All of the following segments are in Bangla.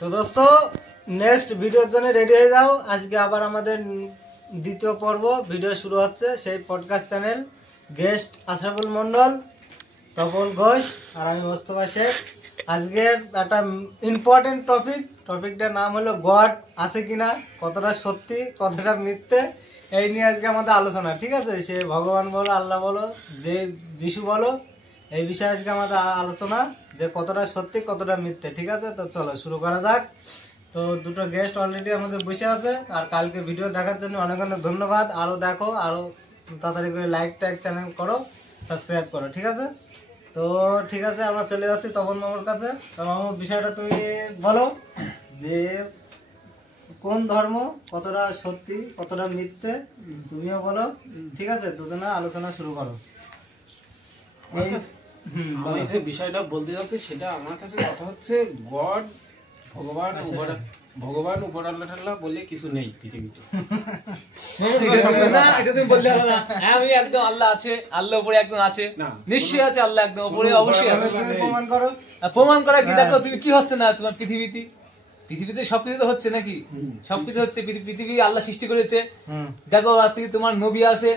তো দোস্ত নেক্সট ভিডিওর জন্য রেডি হয়ে যাও। আজকে আবার আমাদের দ্বিতীয় পর্ব ভিডিও শুরু হচ্ছে। সেই podcast channel guest Ashraful Mondal, Tapan Ghosh আর আমি মোস্তফা শেখ। আজকের একটা ইম্পর্টেন্ট টপিকটার নাম হলো গড আছে কিনা, কতটা সত্যি কতটা মিথ্যে, এই নিয়ে আজকে আমাদের আলোচনা। ঠিক আছে, সে ভগবান বলো আল্লাহ বলো যে যিশু বলো, এই বিষয়ে আজকে আমাদের আলোচনা যে কতটা সত্যি কতটা মিথ্যে। ঠিক আছে, তো চলো শুরু করা যাক। তো দুটো গেস্ট অলরেডি আমাদের বসে আছে, আর কালকে ভিডিও দেখার জন্য অনেক অনেক ধন্যবাদ। আরও দেখো, আরও তাড়াতাড়ি করে লাইক টাইক চ্যানেল করো, সাবস্ক্রাইব করো। ঠিক আছে, তো ঠিক আছে, আমরা চলে যাচ্ছি তপন মামুর কাছে। তো মামু, বিষয়টা তুমি বলো যে কোন ধর্ম কতটা সত্যি কতটা মিথ্যে, তুমিও বলো। ঠিক আছে, দুজনে আলোচনা শুরু করো। আমি যে বিষয়টা বলতে যাচ্ছি সেটা আমার কাছে কথা হচ্ছে গড, ভগবান উপর আল্লাহ বলে কিছু নেই পৃথিবীতে। এটা তুমি বললে হবে না। আমি একদম আল্লাহ আছে, আল্লাহ উপরে একদম আছে, নিশ্চয়ই আছে, আল্লাহ একদম উপরে অবশ্যই আছে। প্রমাণ করো। প্রমাণ করা কি? দেখো তুমি কি হচ্ছে না তোমার পৃথিবীতে সবকিছু তো হচ্ছে নাকি? সবকিছু হচ্ছে। পৃথিবী আল্লাহ সৃষ্টি করেছে। দেখো আজ থেকে তোমার নবী আছে,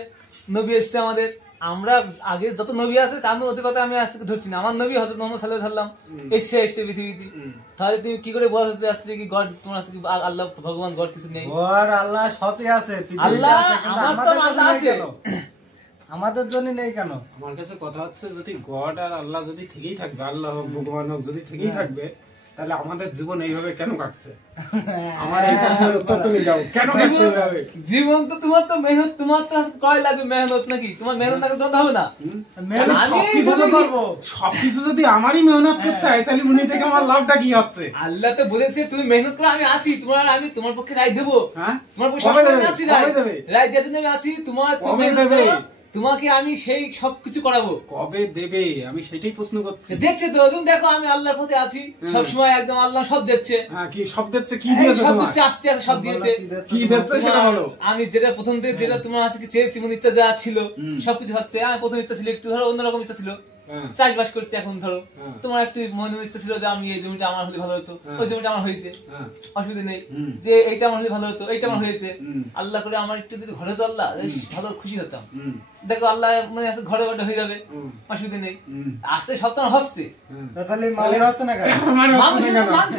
নবী এসছে আমাদের। আমরা আগে যত নবী আছে তার মধ্যে কথা আমি আজ থেকে ধরছি না। আমার নবী হযরত মুহাম্মদ সাল্লাল্লাহু আলাইহি ওয়াসাল্লাম এসছে পৃথিবীতে। তাহলে তুমি কি করে বলছো যে আজকে কি গড তোমার আছে, কি আল্লাহ ভগবান গড কিছু নেই? গড আল্লাহ সবই আছে, আল্লাহ আমার আছে, আমাদের জন্য নেই কেন? আমার কাছে কথা হচ্ছে যদি গড আর আল্লাহ যদি থেকেই থাকবে, আল্লাহ হোক ভগবান হোক যদি থেকেই থাকবে, তাহলে আমাদের জীবন এইভাবে কেন কাটছে? আমার এই প্রশ্নের উত্তর তুমি দাও, কেন কাটছে এইভাবে? জীবন তো তোমার তো মেহনত, তোমার তো কয় লাগবে মেহনত নাকি? তোমার মেহনত না করতে হবে না? সবকিছু যদি আমারই মেহনত করতে হয়, তাহলে উনি থেকে আমার লাভটা কি হচ্ছে? আল্লাহ তো বলেছে তুমি মেহনত করো, আমি আছি, আমি তোমার পক্ষে রায় দেবো। তোমার পক্ষে আছি, রায় দেওয়ার জন্য আমি আছি। তোমার তো মেহনত করো, তোমাকে আমি সেই সবকিছু করাবো। কবে দেবে আমি সেটাই প্রশ্ন করছি। দেখছে তো, তুমি দেখো আমি আল্লাহর পথে আছি সবসময়, একদম আল্লাহ সব দেখছে। কি সব দেখছে? কি দিয়েছে? সব দিচ্ছে, আস্তে আস্তে সব দিয়েছে। কি দেখছে সেটা বলো। আমি যেটা প্রথম থেকে যেটা তোমার আছে কি চেয়েছি, মন ইচ্ছা যা ছিল সবকিছু হচ্ছে। আমার প্রথম ইচ্ছা ছিল একটু ধরো অন্যরকম ইচ্ছা ছিল, চাষবাস করছি। এখন ধরো তোমার একটু মনে ইচ্ছা ছিল যে আমি এই জমিটা আমার হলে ভালো হতো, ওই জমিটা আমার হয়েছে, অসুবিধা নেই। যে এইটা আমার হলে ভালো হতো, এইটা আমার হয়েছে। আল্লাহ করে আমার একটু যদি ঘরে তো আল্লাহ ভালো খুশি হতাম। দেখো আল্লাহ মানে আছে ঘরে ঘরে হয়ে যাবে, অসুবিধা নেই। আসতে সব তোমার হচ্ছে, মানছে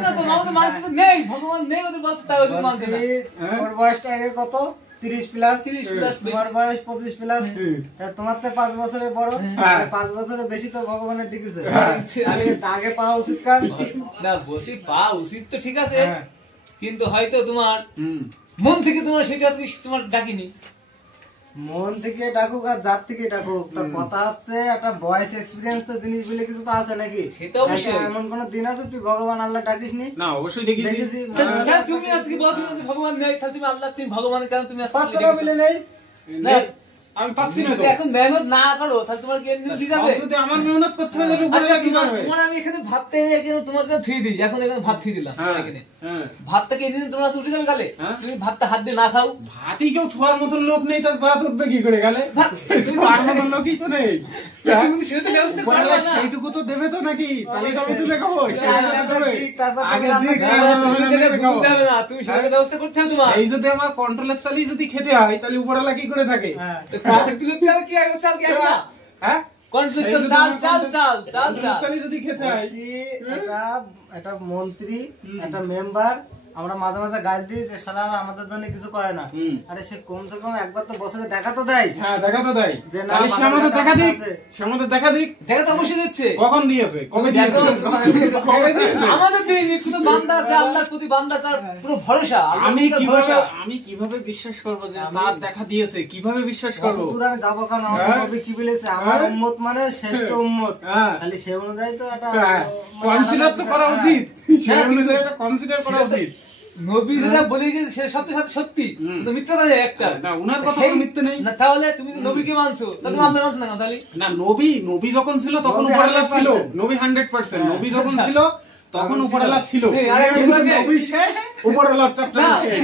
না তো, মানছে তো নেই, ভগবান নেই ওদের বলছে, তাই ওদের মানছে না। ওর বয়সটা আগে কত? 30 প্লাস, তোমার বয়স 25 প্লাস, তোমার তো 5 বছরের বড়, 5 বছরের বেশি তো ভগবানের দিকেছে। আগে পাওয়া উচিত কার না? বলছি পাওয়া উচিত তো ঠিক আছে, কিন্তু হয়তো তোমার মন থেকে তোমার সেটা আজকে তোমার ডাকিনি। মন থেকে ডাকুক আর জাত থেকে ডাকুক, তো কথা হচ্ছে একটা বয়স এক্সপিরিয়েন্স তো জিনিস বলে কিছু তো আছে নাকি? সেটা অবশ্যই। এমন কোন দিন আছে তুই ভগবান আল্লাহ ডাকিসনি? না, অবশ্যই ডেকেছি। তুমি আজকে বলছো যে ভগবান নেই, তাহলে তুমি আল্লাহ, তুমি ভগবানের কারণ তুমি পাঁচটা মিলে নেই না? আমি পাচ্ছি না তো। এখন মেহনত না করো তাহলে তোমার কি এমনি উঠে যাবে? যদি আমার মেহনত করতে হয় তাহলে উপরে কি করবে? তোমার আমি এখানে ভাতটা এখানে তোমার জন্য থুই দিই, এখন এখানে ভাত থুই দিলাম এখানে। ভাতটা কি এদিন তোমার উঠে যাবে গালে? তুমি ভাতটা হাত দিয়ে না খাও? ভাতই কেউ থোয়ার মতন লোক নেই, তার ভাত উঠবে কি করে গালে? থোয়ার মতন লোকই তো নেই। তুমি সেটা ব্যবস্থা করবে না, এইটুকু তো দেবে তো নাকি? তাহলে তো আমি তুলে খাবো। তুমি সেটা ব্যবস্থা করতে হবে তোমার। এই যদি আমার কন্ট্রোলের চালিয়ে যদি খেতে হয়, তাহলে উপরওয়ালা কি করে থাকে? কন্ট্রোলের চাল কি একটা চাল কি একটা? হ্যাঁ, কন্ট্রোলের চাল চাল চাল চাল চাল চালিয়ে যদি খেতে হয়। একটা মন্ত্রী, একটা মেম্বার, আমরা মাঝে মাঝে গাল দিই যে শালা আমাদের জন্য কিছু করে না। আরে সে কমসে কম একবার তো বছরে দেখা তো দেয়। হ্যাঁ, দেখা তো দেয়। যে না সে আমাদের দেখা দিক, সে আমাদের দেখা দিক। দেখা তো অবশ্যই দিচ্ছে। কখন দিয়েছে? কবে দিয়েছে? কবে দিয়েছে? আমাদের দেয়নি। কোনো বান্দা আছে আল্লাহর প্রতি, বান্দা তার পুরো ভরসা। আমি কিভাবে বিশ্বাস করব যে তার দেখা দিয়েছে? কিভাবে বিশ্বাস করব? দূর আমি যাব কেন? আমার নবী কি বলেছে? আমার উম্মত মানে শ্রেষ্ঠ উম্মত। খালি সে অনুযায়ী তো এটা কনসিডার তো করা উচিত। সে অনুযায়ী এটা কনসিডার করা উচিত। নবী যেটা বলে গেছে সেটা সত্যি সত্যি, কিন্তু মিথ্যা নয় একটা। না, উনার কথা মিথ্যে নেই। না, তাহলে তুমি নবীকে মানছো, তাহলে তুমি আল্লাহ মানছো না তাহলে? না, নবী যখন ছিল তখন উপরওয়ালা ছিল। নবী 100%। নবী যখন ছিল তখন উপরওয়ালা ছিল। নবী শেষ, উপরওয়ালা চ্যাপ্টার শেষ।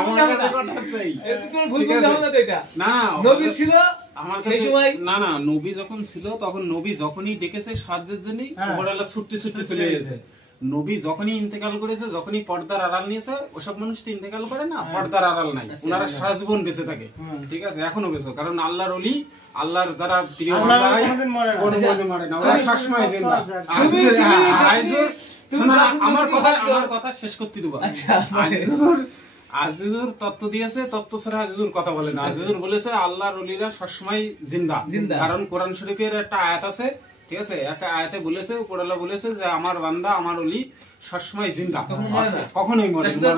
আমার কাছে কথা চাই। তুমি ভুল বলতে হবে না তো এটা। না, নবী ছিল আমার সেই সময়। না, নবী যখন ছিল তখন নবী যখনই ডেকেছে সাহায্যের জন্য, উপরওয়ালা ছুটতে ছুটতে চলে গেছে। নবী যখনই ইন্তেকাল করেছে, যখনই পর্দার আড়াল নিয়েছে, ওসব মানুষ তো ইন্তেকাল করে না, পর্দার আড়াল নাই, ওনারা সারা জীবন বেঁচে থাকে, ঠিক আছে, এখনো বেঁচে, কারণ আল্লাহর ওলি, আল্লাহর যারা প্রিয় বান্দা হয় কোনদিন মরে না, ওরা সবসময় জিন্দা। আমার কথা শেষ করতে দেবো। আজিজুর তত্ত্ব দিয়েছে, তত্ত্ব ছাড়া আজিজুর কথা বলে না। আজিজুর বলেছে আল্লাহর ওলিরা সবসময় জিন্দা, কারণ কোরআন শরীফের একটা আয়াত আছে, ঠিক আছে, একটা আয়াতে বলেছে, উপরওয়ালা বলেছে যে আমার বান্দা, আমার ওলি সবসময় জিন্দা, কখনোই মরে না,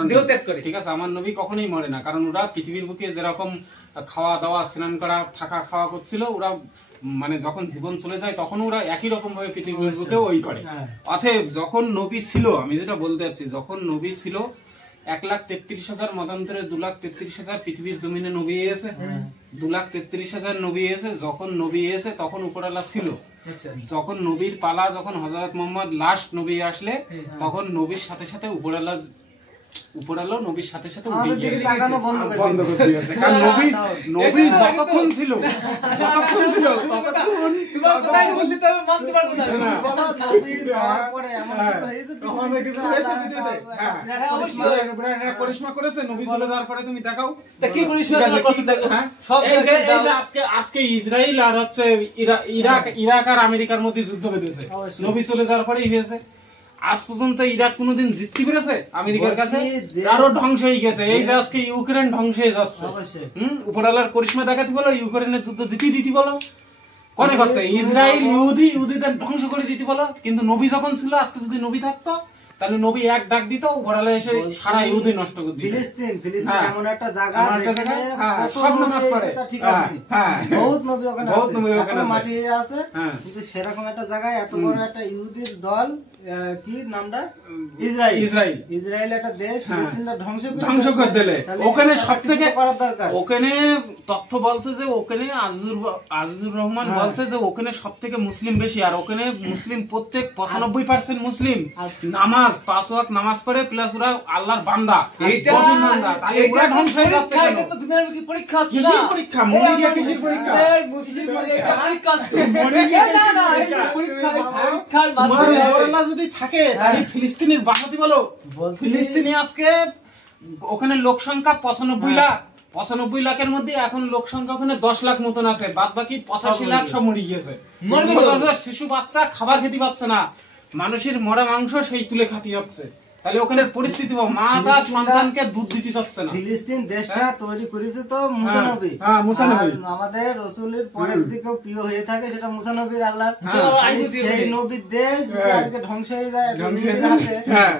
ঠিক আছে, আমার নবী কখনোই মরে না, কারণ ওরা পৃথিবীর বুকে যেরকম খাওয়া দাওয়া, স্নান করা, থাকা খাওয়া করছিল, ওরা মানে যখন জীবন চলে যায় তখন ওরা একই রকম ভাবে পৃথিবীর বুকে ওই করে। অতএব যখন নবী ছিল, আমি যেটা বলতে চাচ্ছি, যখন নবী ছিল 1,33,000 মতান্তরে 2,33,000 পৃথিবীর জমিনে নবী এসে, 2,33,000 নবী এসে, যখন নবী এসে তখন উপরালা ছিল, যখন নবীর পালা, যখন হযরত মুহাম্মদ লাস্ট নবী আসলে, তখন নবীর সাথে সাথে উপরালা নবীর সাথে সাথে বন্ধ করে দিয়েছে, কারণ নবী যতক্ষণ ছিল ততক্ষণ তোমার কথাই বললি তো মানতে পারবো না। করিশ্মা করেছে নবী চলে যাওয়ার পরে, তুমি দেখাও কি করিশ্মা করছেন। আজকে ইসরায়েল আর হচ্ছে ইরাক আর আমেরিকার মধ্যে যুদ্ধ বেঁধেছে, নবী চলে যাওয়ার পরেই হয়েছে। আজ পর্যন্ত ইরাক কোনোদিন জিততে পেরেছে আমেরিকার কাছে? আরো ধ্বংস হয়ে গেছে। এই যে আজকে ইউক্রেন ধ্বংস হয়ে যাচ্ছে, উপরালার করিশ্মা দেখাতে বলো, ইউক্রেনের যুদ্ধ জিতিয়ে দিতে বলো, কোনে হচ্ছে ইসরায়েল ইহুদিদের ধ্বংস করে দিতে বলো। কিন্তু নবী যখন ছিল, আজকে যদি নবী থাকতো তাহলে নবী এক ডাক দিত, উপরালা এসে সারা ইহুদি নষ্ট করে দিত। ফিলিস্তিন এমন একটা জায়গা যেখানে সব নামাজ পড়ে, বহুত নবী ওখানে মাটি আছে, কিন্তু সেরকম একটা জায়গায় এত বড় একটা ইহুদির দল, কি নামটা, ইসরায়েল একটা দেশ, ফিলিস্তিনটা ধ্বংস করে দিলে, ওখানে সবথেকে করার দরকার। ওখানে তথ্য বলছে যে ওখানে আজিজুর রহমান বলছে যে ওখানে সবথেকে মুসলিম বেশি, আর ওখানে মুসলিম প্রত্যেক 95% মুসলিম, নামাজ 5 ওয়াক্ত নামাজ পড়ে, প্লাস ওরা আল্লাহর বান্দা। ওরা ধ্বংস হয়ে যাচ্ছে কেন? এটা তো দুনিয়ার কি পরীক্ষা হচ্ছে? কিসের পরীক্ষা? মরে গিয়ে কিসের পরীক্ষা? মুসলিম পরীক্ষা আছে, মরে গিয়ে না পরীক্ষার মাধ্যমে যদি থাকে তাহলে ফিলিস্তিনের বাসাতি বলো, ফিলিস্তিনি আজকে ওখানে লোক সংখ্যা 95 লাখের মধ্যে এখন লোক সংখ্যা ওখানে 10 লাখ মতন আছে, বাদ বাকি 85 লাখ সব মরে গিয়েছে। শিশু বাচ্চা খাবার খেতে পাচ্ছে না, মানুষের মরা মাংস সেই তুলে খাতি হচ্ছে। তাহলে ওখানে পরিস্থিতি, মা তার সন্তানকে দুধ দিতে চাচ্ছে না। ফিলিস্তিন দেশটা তৈরি করেছে তো মুসা নবী, আমাদের রাসূলের পরে যদি কেউ প্রিয় হয়ে থাকে সেটা মুসা নবীর, আল্লাহর সেই নবীর দেশ যদি আজকে ধ্বংস হয়ে যায়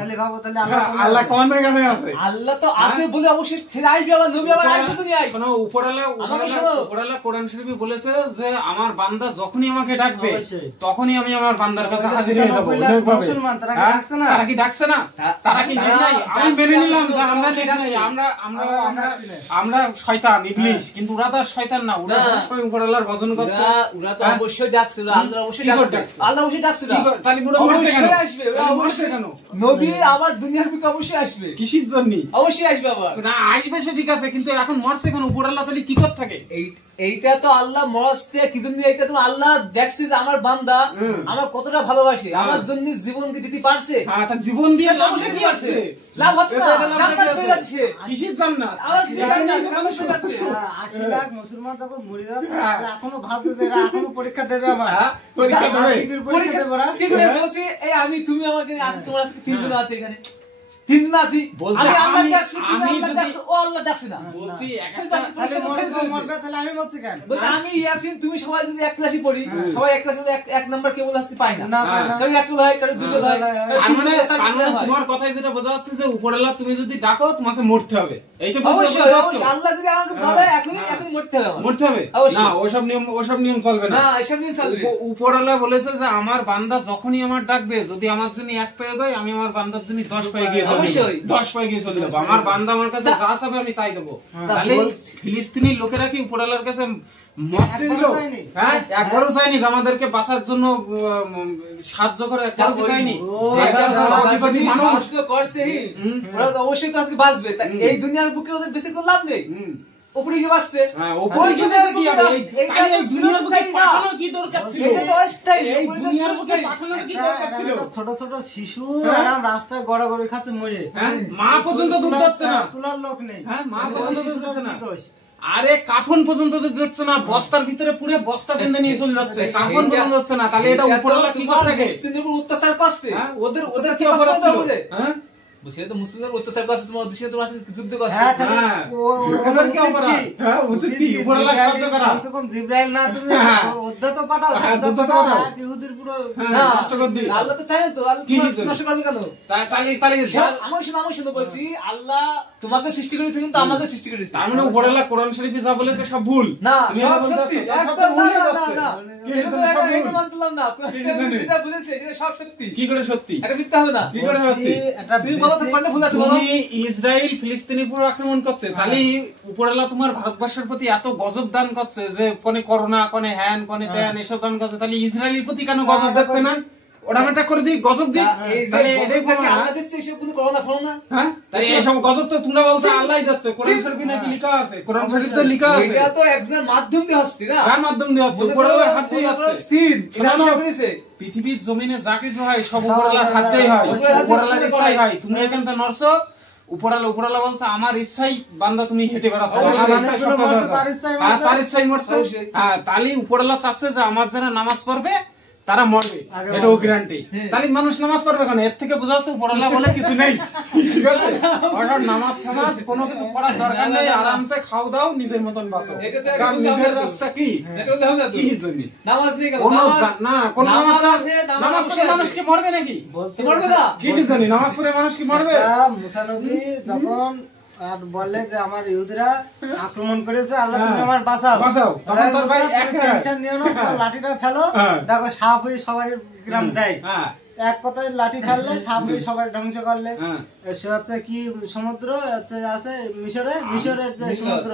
তাহলে ভাবো, তাহলে আল্লাহ কোন জায়গায় আছে? আল্লাহ তো আছে বলে অবশ্যই ছেড়ে আসবে, আবার নবী আবার আসবে দুনিয়ায়। শোনো, উপরালা কোরআন শরীফে বলেছে যে আমার বান্দা যখনই আমাকে ডাকবে তখনই আমি আমার বান্দার কাছে হাজির হয়ে যাব। মুসলমান তারা ডাকছে না, তারা কি ডাকছে না? তারা কি নাই? আমি মেনে নিলাম যে আমরা ঠিক নাই, আমরা শয়তান ইবলিশ, কিন্তু ওরা তো শয়তান না, ওরা সবসময় উপরালার ভজন করছে। ওরা তো অবশ্যই ডাকছে, আল্লাহ অবশ্যই ডাকছে, আল্লাহ অবশ্যই ডাকছে। তাহলে ওরা মরছে কেন? আসবে, ওরা অবশ্যই কেন? নবী আবার দুনিয়ার বুকে অবশ্যই আসবে। কিসের জন্য? অবশ্যই আসবে আবার। না আসবে সে ঠিক আছে, কিন্তু এখন মরছে কেন? উপরালা তাহলে কি করতে থাকে? এইটা তো আল্লাহ মরছে কি জন্য? এইটা তো আল্লাহ দেখছে যে আমার বান্দা আমার কতটা ভালোবাসে, আমার জন্য জীবন দিতে পারছে। তার জীবন দিয়ে লাভ কি আছে? লাভ হচ্ছে না, জান্নাত পেয়ে যাচ্ছে। কিসের জান্নাত? আমার জান্নাত পেয়ে যাচ্ছে। 80 লাখ মুসলমান যখন মরে যাচ্ছে, এখনো ভাবছে যে এরা এখনো পরীক্ষা দেবে, আমার পরীক্ষা দেবে, পরীক্ষা দেবে। কি করে বলছি? এই আমি তুমি আমাকে আছে, তোমার আজকে 3 জন আছে এখানে, 3 জন আছি, আমি আল্লাহ ডাকছি, তুমি আল্লাহ ডাকছো, ও আল্লাহ ডাকছে না। বলছি তাহলে মরবে, তাহলে আমি বলছি কেন? বলছি আমি ইয়াসিন, তুমি সবাই যদি এক ক্লাসে পড়ি, সবাই এক ক্লাসে এক নাম্বার কেবল আজকে পাই না, কারণ এক হয়, কারণ দুটো হয়। তোমার কথাই যেটা বোঝা যাচ্ছে যে উপরালা তুমি যদি ডাকো তোমাকে মরতে হবে। এই তো অবশ্যই আল্লাহ যদি আমাকে বলে এখনই মরতে হবে, মরতে হবে না, ওসব নিয়ম চলবে না। এসব নিয়ম চলবে। উপরালা বলেছে যে আমার বান্দা যখনই আমার ডাকবে, যদি আমার জন্য 1 পায়ে গই, আমি আমার বান্দার জন্য 10 পায়ে গিয়ে অবশ্যই 10 পায়ে গিয়ে চলে যাবো। আমার বান্দা আমার কাছে যা চাবে আমি তাই দেবো। তাহলে ফিলিস্তিনের লোকেরা কি উপরালার কাছে একবারও চাইনি যে আমাদেরকে বাঁচার জন্য সাহায্য করে? একবারও চাইনি। অবশ্যই তো আজকে বাঁচবে, এই দুনিয়ার বুকে ওদের বেশি তো লাভ নেই। উপরে কি বাসছে হ্যাঁ উপরে কি বাসছে কি হবে এই দুনিয়ার বুকে পাঠানোর কি দরকার ছিল এটা তো অস্থায়ী এই দুনিয়ার বুকে পাঠানোর কি দরকার ছিল ছোট ছোট শিশু আরাম রাস্তায় গড়াগড়ি খাচ্ছে মরে মা পর্যন্ত দুধ দিচ্ছে না তোলার লোক নেই মা পর্যন্ত দুধ দিচ্ছে না আরে কাফন পর্যন্ত তো যাচ্ছে না বস্তার ভিতরে পুরো বস্তা বেঁধে নিয়ে চলে যাচ্ছে কাফন পর্যন্ত যাচ্ছে না তাহলে এটা উপরওয়ালা কি করে থাকে মুসলিমদের উপর অত্যাচার করছে ওদের কি অপরাধ ছিল হ্যাঁ বুঝলে তো মুসলিমদের উপর অত্যাচার করছে তোমার দেশে তোমার সাথে যুদ্ধ করছে হ্যাঁ তাহলে ওদের কি অপরাধ হ্যাঁ উচিত কি উপরওয়ালা সাহায্য করা কোন জিবরাইল না তুমি ওদের তো পাঠাও ওদের তো পাঠাও ইহুদির পুরো নষ্ট করে দিই আল্লাহ তো চায় না তো আল্লাহ নষ্ট করবে কেন তাহলে আমি শুনে বলছি আল্লাহ তোমাকে সৃষ্টি করেছে কিন্তু আমাকে সৃষ্টি করেছে তার মানে উপরওয়ালা কোরআন শরীফে যা বলেছে সব ভুল না তুমি আমার বলতে একদম ভুল না এটা মানলাম না যেটা বলেছে সেটা সব সত্যি কি করে সত্যি এটা মিথ্যা হবে না কি করে সত্যি এটা তুমি বলো তো কোনটা ভুল আছে বলো তুমি ইসরায়েল ফিলিস্তিনের উপর আক্রমণ করছে তাহলে উপরওয়ালা তোমার ভারতবর্ষের প্রতি এত গজব দান করছে যে কোনে করোনা কোনে হ্যান কোনে ত্যান এসব দান করছে তাহলে ইসরায়েলের প্রতি কেন গজব দিচ্ছে না ওরা এটা করে দিই গজব দিই তাহলে এটাই বলো না আল্লাহ দিচ্ছে এসব কোনো করোনা ফোনা হ্যাঁ তাহলে এইসব গজব তো তোমরা বলছো আল্লাহই দিচ্ছে কোরআন শরীফে নাকি লেখা আছে কোরআন শরীফে তো লেখা আছে এটা তো একজন মাধ্যম দিয়ে হচ্ছে না কার মাধ্যম দিয়ে হচ্ছে উপরওয়ালার হাত দিয়ে হচ্ছে সিন এটা শোনো, করেছে পৃথিবীর জমিনে যা কিছু হয় সব উপরওয়ালার হাত দিয়েই হয় উপরওয়ালার ইচ্ছাই হয় তুমি এখান থেকে নরছো উপরওয়ালা বলছে আমার ইচ্ছাই বান্দা তুমি হেঁটে বেড়াচ্ছ তার ইচ্ছাই মরছে হ্যাঁ তাহলে উপরওয়ালা চাচ্ছে যে আমার যারা নামাজ পড়বে তারা মরবে এটাও গ্যারান্টি তাহলে মানুষ নামাজ পড়বে কেন এর থেকে বোঝা যাচ্ছে উপরওয়ালা বলে কিছু নেই ঠিক আছে অর্থাৎ নামাজ সমাজ কোনো কিছু পড়ার দরকার নেই আরামসে খাও দাও নিজের মতন বাঁচো কারণ নিজের রাস্তা কি কি জন্য নামাজ নেই কেন না কোন নামাজ পড়ে মানুষ কি মরবে নাকি মরবে না কি জানি নামাজ পড়ে মানুষ কি মরবে মুসা নবী যখন আর বলে যে আমার ইহুদিরা আক্রমণ করেছে আল্লাহ তুমি আমার বাঁচাও তখন তার ভাই এক টেনশন নিও না তোমার লাঠিটা ফেলো দেখো সাপ হয়ে সবার গ্রাম দেয় এক কথায় লাঠি ফেললে সাপ হয়ে সবার ধ্বংস করলে সে হচ্ছে কি সমুদ্র আছে মিশরের যে সমুদ্র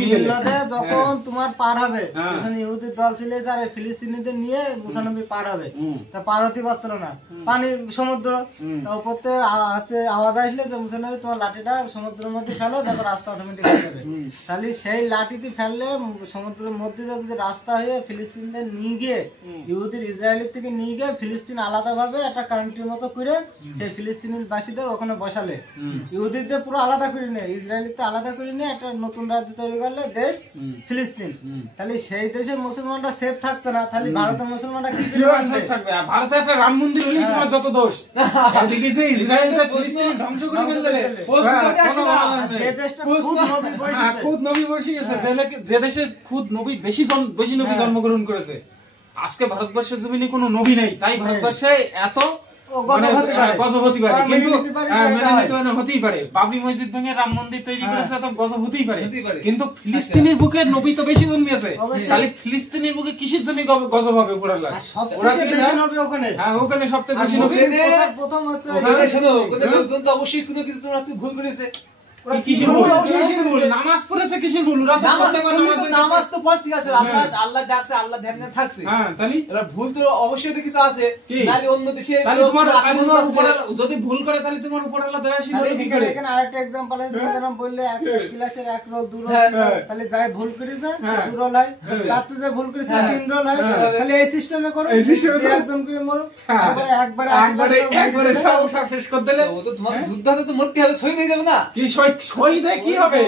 নীলনদে যখন তোমার পার হবে ইহুদির দল ছিল যারা ফিলিস্তিনিদের নিয়ে মুসা নবী পার হবে তা পার হতে পারছিল না পানি সমুদ্র তা উপরতে হচ্ছে আওয়াজ আসলে যে মুসা নবী তোমার লাঠিটা সমুদ্রের মধ্যে ফেলো দেখো রাস্তা অটোমেটিক হয়ে যাবে তাহলে সেই লাঠিতে ফেললে সমুদ্রের মধ্যে যদি রাস্তা হয়ে ফিলিস্তিনদের নিয়ে গিয়ে ইহুদির ইসরায়েলের থেকে নিয়ে গিয়ে ফিলিস্তিন আলাদা ভাবে একটা কান্ট্রির মতো করে সেই ফিলিস্তিনের বাসীদের ওখানে বসালে ইহুদিদের পুরো আলাদা করে নিয়ে ইসরায়েলিতে আলাদা করে নিয়ে একটা নতুন রাজ্য তৈরি করলে দেশ ফিলিস্তিন তাহলে সেই দেশের মুসলমানরা সেফ থাকছে না তাহলে ভারতের মুসলমানরা কি সেফ থাকবে ভারতে একটা রাম মন্দির হলেই তোমার যত দোষ এদিকে যে ইসরায়েলকে ফিলিস্তিন ধ্বংস করে ফেললে যে দেশটা খুদ নবী বসে গেছে যে দেশে খুদ নবী বেশি নবী জন্মগ্রহণ করেছে আজকে ভারতবর্ষের জমিনে কোনো নবী নেই তাই ভারতবর্ষে এত গজব হতে পারে কিন্তু হতেই পারে বাবরি মসজিদ ভেঙে রাম মন্দির তৈরি করেছে তো গজব হতেই পারে কিন্তু ফিলিস্তিনের বুকে নবী তো বেশি জন্মিয়েছে তাহলে ফিলিস্তিনের বুকে কিসের জন্য গজব হবে উপরাল্লাহ ওখানে সবথেকে বেশি নবী প্রথম হচ্ছে অবশ্যই কোনো কিছু তোমরা ভুল করেছে নামাজ পড়েছে কিসের ভুল নামাজ তো পড়ছি আছে আল্লাহ ডাকছে আল্লাহ ধ্যান থাকছে এবার ভুল তো অবশ্যই কিছু আছে নালে অন্য দেশে যদি ভুল করে তাহলে তোমার উপর আল্লাহ দয়াশীল হয়ে কি করে এখানে আরেকটা एग्जांपल আছে যেমন বললে এক ক্লাসের এক রো দূর তাহলে যাই ভুল করেছে দূর হয় রাতে যে ভুল করেছে তিন রো হয় তাহলে এই সিস্টেমে করো এই সিস্টেমে একজন করে মরো একবারে সব শেষ করে দিলে ও তো তোমার যুদ্ধতে তো মরতে হবে শহীদ হয়ে যাবে না কি শহীদে কি হবে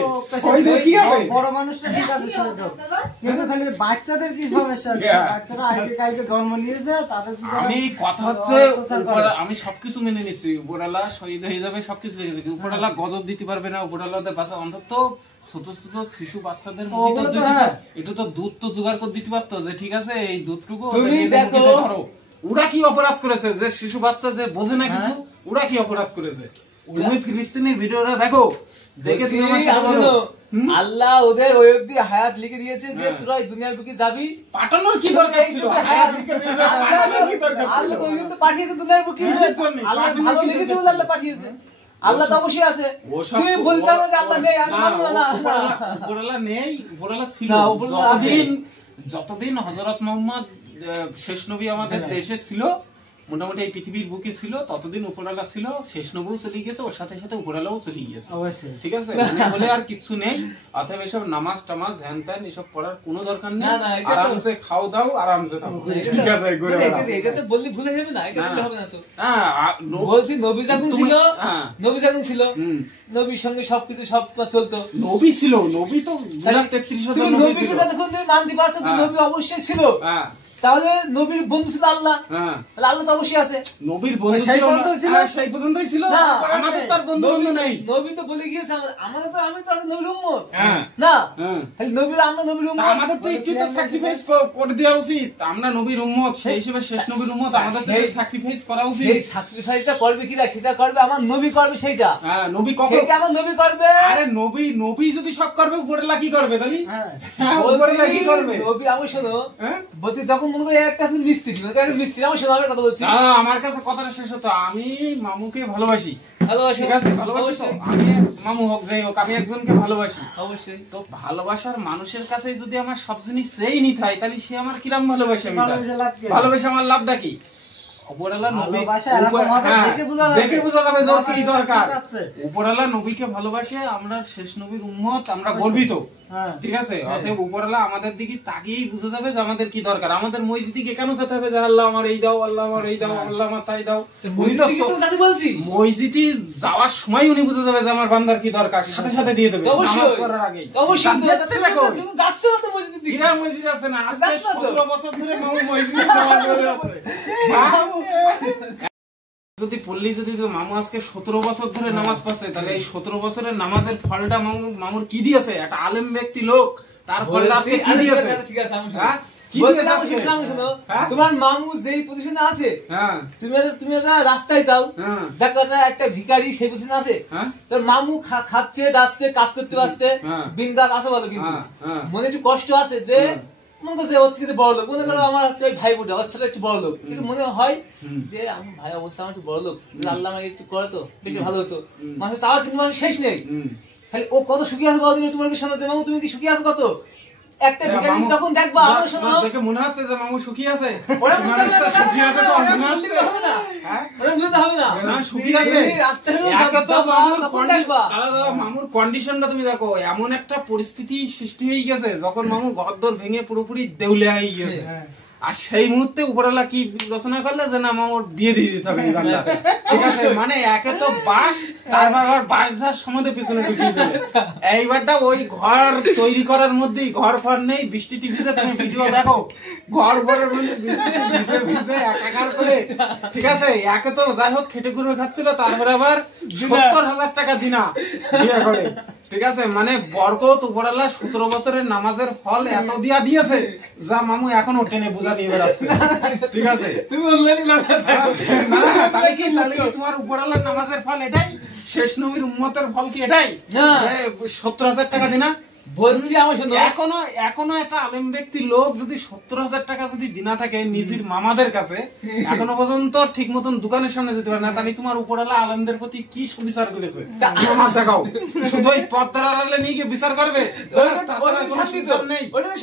শহীদে কি হবে বড় মানুষরা ঠিক আছে শহীদ হবে কিন্তু তাহলে বাচ্চাদের কি সমস্যা বাচ্চারা আগে কালকে জন্ম নিয়েছে তাদের আমি কথা হচ্ছে আমি সবকিছু মেনে নিচ্ছি উপরালা শহীদ হয়ে যাবে সবকিছু হয়ে যাবে উপরালা গজব দিতে পারবে না উপরালাদের বাচ্চা অন্তত ছোট ছোট শিশু বাচ্চাদের এটা তো দুধ তো জোগাড় করে দিতে পারতো যে ঠিক আছে এই দুধটুকু তুমি দেখো ওরা কি অপরাধ করেছে যে শিশু বাচ্চা যে বোঝে না কিছু ওরা কি অপরাধ করেছে তুমি ফিলিস্তিনের ভিডিওটা দেখো দেখে তুমি আল্লাহ ওদের ওই অবধি হায়াত লিখে দিয়েছে যে তোরা এই দুনিয়ার বুকে যাবি পাঠানোর কি দরকার ছিল হায়াত লিখে দিয়েছে আল্লাহ তো ওইজন্য পাঠিয়েছে দুনিয়ার বুকে আল্লাহ ভালো লিখেছে বলে আল্লাহ পাঠিয়েছে আল্লাহ তো অবশ্যই আছে তুমি বলতে না যে আল্লাহ নেই আমি মানব না উপরওয়ালা নেই উপরওয়ালা ছিল যতদিন হযরত মুহাম্মদ শেষ নবী আমাদের দেশে ছিল মোটামুটি এই পৃথিবীর বুকে ছিল ততদিন উপরালা ছিল, শেষ নবীও চলে গেছে, ওর সাথে সাথে উপরালাও চলে গেছে, অবশ্যই ঠিক আছে। বলে আর কিছু নেই, অতএব এসব নামাজ টামাজ হ্যান ত্যান এসব পড়ার কোনো দরকার নেই, আরামসে খাও দাও আরামসে থাকো, ঠিক আছে। এটা তো বললি ভুলে যাবে না, এটা বললে হবে না তো। বলছি নবী যখন ছিল, নবীর সঙ্গে সবকিছু সব চলতো, নবী ছিল, নবী তো 33,000 নবীকে যতক্ষণ তুমি মানতে পারছো তো নবী অবশ্যই ছিল, তাহলে নবীর বন্ধু ছিল আল্লাহ, তাহলে আল্লাহ তো অবশ্যই আছে। নবীর বন্ধু সেই পর্যন্তই ছিল, আমাদের তো আর বন্ধু নেই। নবী তো বলে গিয়েছে আমাদের তো, আমি তো নবীর উম্মত না, তাহলে নবীর আমরা নবীর উম্মত, আমাদের তো একটু তো স্যাক্রিফাইস করে দেওয়া উচিত, আমরা নবীর উম্মত, সেই হিসেবে শেষ নবীর উম্মত, আমাদের তো স্যাক্রিফাইস করা উচিত। এই স্যাক্রিফাইসটা করবে কিনা সেটা করবে আমার নবী, করবে সেইটা। হ্যাঁ, নবী কখন, সেটা আমার নবী করবে। আরে নবী যদি সব করবে উপরেলা কি করবে তাহলে? হ্যাঁ, উপরেলা কি করবে? নবী আমি শোনো বলছি, যখন মনে করি একটা মিস্ত্রি, মিস্ত্রি আমি শোনো আমার কথা বলছি, আমার কাছে কথাটা শেষ হতো, আমি মামুকে ভালোবাসি, ঠিক আছে, ভালোবাসি তো, আমি মামু হোক যাই হোক, আমি একজনকে ভালোবাসি অবশ্যই। তো ভালোবাসার মানুষের কাছে যদি আমার সব জিনিস সেই নি থাকে, তাহলে সে আমার কিরাম ভালোবাসে, ভালোবাসে আমার লাভটা কি? উপরালা নবীকে ভালোবাসে, আমরা শেষ নবীর উম্মত, আমরা গর্বিত, ঠিক আছে। অতএব উপরালা আমাদের দিকে তাকিয়েই বুঝে যাবে যে আমাদের কি দরকার। আমাদের মসজিদে কেন যেতে হবে যে আল্লাহ আমার এই দাও, আল্লাহ আমার এই দাও, আল্লাহ আমার তাই দাও? মসজিদে যাওয়ার সময় উনি বুঝে যাবে যে আমার বান্দার কি দরকার, সাথে সাথে দিয়ে দেবে নামাজ পড়ার আগেই। মসজিদ আছে না, আজকে 17 বছর ধরে মামু মসজিদে নামাজ পড়ে আছে। যদি পল্লী যদি মামু আজকে 17 বছর ধরে নামাজ পড়ছে, তাহলে এই 17 বছরের নামাজের ফলটা মামুর কি দিয়েছে? একটা আলেম ব্যক্তি লোক, তার ফলটা আজকে কি দিয়েছে? ঠিক আছে, তোমার মামু যেই পজিশনে আছে, তুমি একটা রাস্তায় যাও, দেখো একটা ভিখারি সেই পজিশনে আছে, তোর মামু খাচ্ছে দাচ্ছে কাজ করতে পারছে, বিন্দাস আছে বলো, কিন্তু মনে একটু কষ্ট আছে যে মনে করছে ওর থেকে বড় লোক, মনে করো আমার আছে ভাই বোটা, ওর ছেলে একটু বড় লোক, কিন্তু মনে হয় যে আমি ভাই অবস্থা আমার একটু বড় লোক, আল্লাহ আমাকে একটু করে তো বেশি ভালো হতো, মানুষ চাওয়া কিন্তু মানুষ শেষ নেই। তাহলে ও কত সুখী আছে বলো, তোমার কি শোনো যে মামু তুমি কি সুখী আছো কত? একটা ভিখারি যখন দেখবা আমার শোনো দেখে মনে হচ্ছে যে মামু সুখী আছে, ওরা হবে না, না সুখী আছে, মামুর কন্ডিশনটা তুমি দেখো, এমন একটা পরিস্থিতি সৃষ্টি হয়ে গেছে যখন মামু ঘরদোর ভেঙে পুরোপুরি দেউলিয়া হয়ে গেছে, আর সেই মুহূর্তে উপরালা কি রচনা করলে যে না মামুর বিয়ে দিয়ে দিতে হবে, ঠিক আছে। মানে একে তো বাস, তারপর আবার বাস যার সমাধে পিছনে ঢুকিয়ে দেবে। এইবারটা ওই ঘর তৈরি করার মধ্যেই, ঘর ফর নেই, বৃষ্টিতে ভিজে, তুমি ভিডিও দেখো, ঘর ভরে ভিজে একাকার করে, ঠিক আছে। একে তো যাই হোক খেটে ঘুরে খাচ্ছিল, তারপরে আবার 70,000 টাকা দিনা বিয়ে করে, ঠিক আছে। মানে বরকত উপরালা 17 বছরের নামাজের ফল এত দিয়া দিয়েছে যা মামু এখনো টেনে বোঝা দিয়ে বেড়াচ্ছে, ঠিক আছে। তুমি বললেন তাহলে কি তোমার উপরালার নামাজের ফল এটাই? শেষ নবীর উম্মতের ফল কি এটাই? 70,000 টাকা দিনা বলছি আমার শোনো, এখনো একটা আলেম ব্যক্তি লোক যদি 70,000 টাকা যদি দিনা থাকে নিজের মামাদের কাছে, এখনো পর্যন্ত ঠিক মতন দোকানের সামনে যেতে পারে না, তাহলে তোমার উপরালা আলেমদের প্রতি কি সুবিচার করেছে? আমার দেখাও, শুধু ওই পদ্মার আড়ালে নিয়ে গিয়ে বিচার করবে,